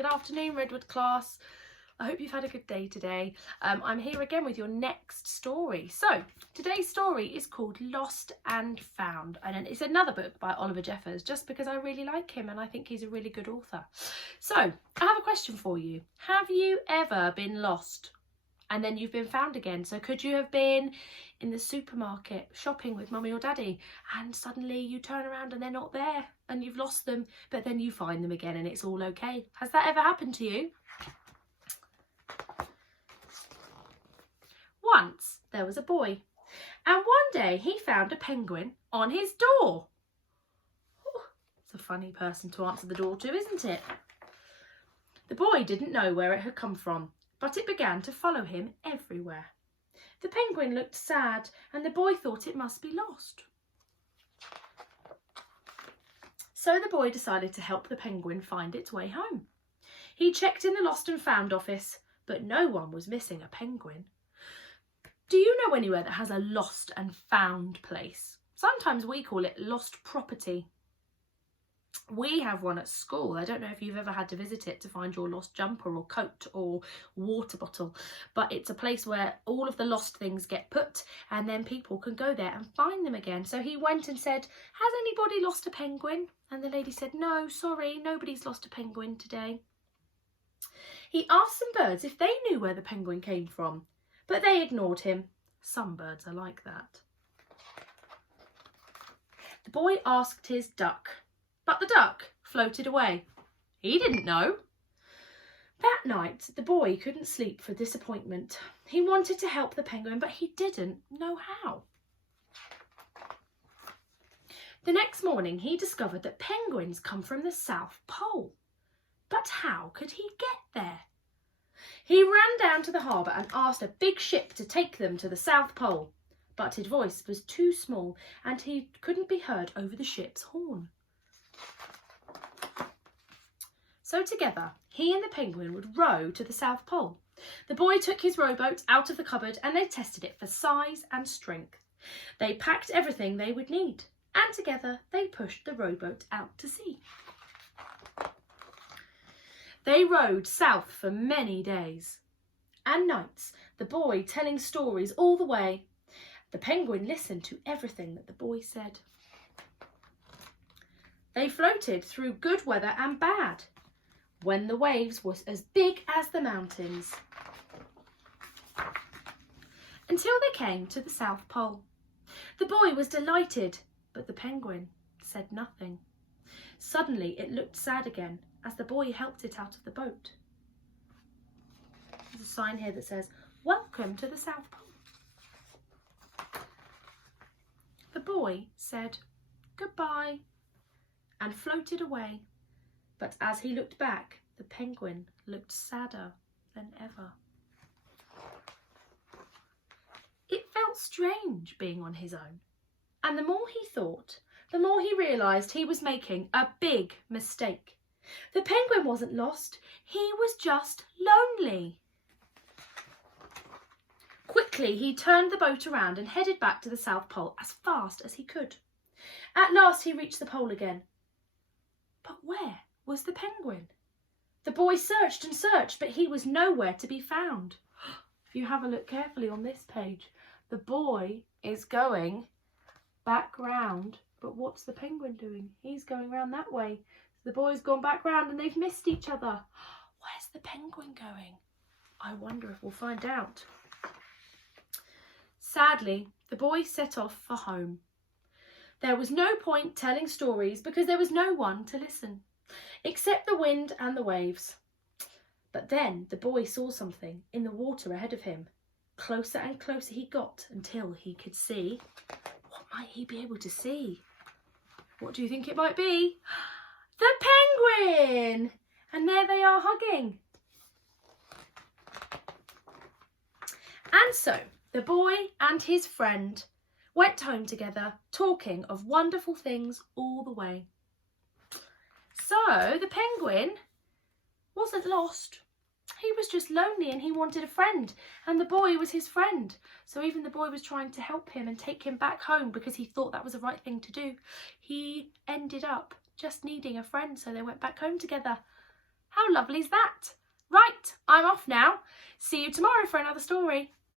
Good afternoon, Redwood class. I hope you've had a good day today. I'm here again with your next story. So today's story is called Lost and Found, and it's another book by Oliver Jeffers, just because I really like him and I think he's a really good author. So I have a question for you. Have you ever been lost and then you've been found again? So could you have been in the supermarket shopping with mummy or daddy and suddenly you turn around and they're not there and you've lost them, but then you find them again and it's all okay? Has that ever happened to you? Once there was a boy, and one day he found a penguin on his door. It's a funny person to answer the door to, isn't it? The boy didn't know where it had come from, but it began to follow him everywhere. The penguin looked sad, and the boy thought it must be lost. So the boy decided to help the penguin find its way home. He checked in the Lost and Found office, but no one was missing a penguin. Do you know anywhere that has a lost and found place? Sometimes we call it lost property. We have one at school. I don't know if you've ever had to visit it to find your lost jumper or coat or water bottle, but it's a place where all of the lost things get put and then people can go there and find them again. So he went and said, "Has anybody lost a penguin?" And the lady said, "No, sorry, nobody's lost a penguin today." He asked some birds if they knew where the penguin came from, but they ignored him. Some birds are like that. The boy asked his duck, but the duck floated away. He didn't know. That night, the boy couldn't sleep for disappointment. He wanted to help the penguin, but he didn't know how. The next morning, he discovered that penguins come from the South Pole. But how could he get there? He ran down to the harbour and asked a big ship to take them to the South Pole, but his voice was too small and he couldn't be heard over the ship's horn. So together, he and the penguin would row to the South Pole. The boy took his rowboat out of the cupboard and they tested it for size and strength. They packed everything they would need, and together they pushed the rowboat out to sea. They rowed south for many days and nights, the boy telling stories all the way. The penguin listened to everything that the boy said. They floated through good weather and bad, when the waves were as big as the mountains, until they came to the South Pole. The boy was delighted, but the penguin said nothing. Suddenly it looked sad again as the boy helped it out of the boat. There's a sign here that says, "Welcome to the South Pole." The boy said goodbye and floated away, but as he looked back, the penguin looked sadder than ever. It felt strange being on his own, and the more he thought, the more he realised he was making a big mistake. The penguin wasn't lost, he was just lonely. Quickly, he turned the boat around and headed back to the South Pole as fast as he could. At last, he reached the pole again. But where was the penguin? The boy searched and searched, but he was nowhere to be found. If you have a look carefully on this page, the boy is going back round, but what's the penguin doing? He's going round that way. The boy's gone back round and they've missed each other. Where's the penguin going? I wonder if we'll find out. Sadly, the boy set off for home. There was no point telling stories because there was no one to listen, except the wind and the waves. But then the boy saw something in the water ahead of him. Closer and closer he got until he could see. What might he be able to see? What do you think it might be? The penguin! And there they are hugging. And so the boy and his friend went home together, talking of wonderful things all the way. So the penguin wasn't lost. He was just lonely and he wanted a friend, and the boy was his friend. So even the boy was trying to help him and take him back home because he thought that was the right thing to do. He ended up just needing a friend, so they went back home together. How lovely is that? Right, I'm off now. See you tomorrow for another story.